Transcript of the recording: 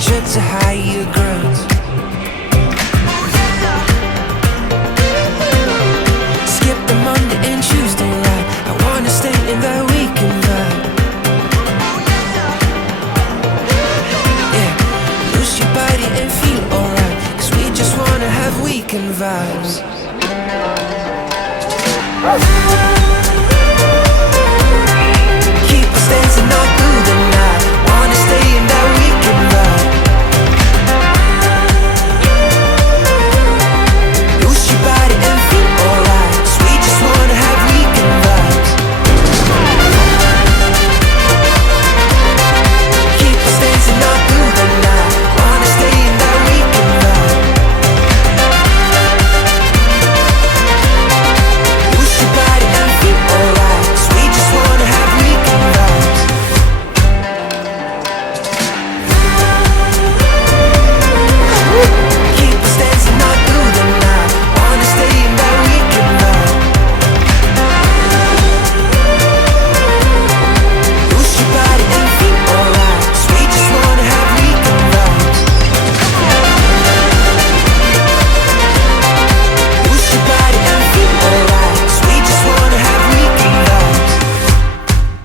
trip to higher grounds. Skip the Monday and Tuesday ride. I wanna stay in that weekend vibe. Yeah, lose your body and feel alright, 'cause we just wanna have weekend vibes.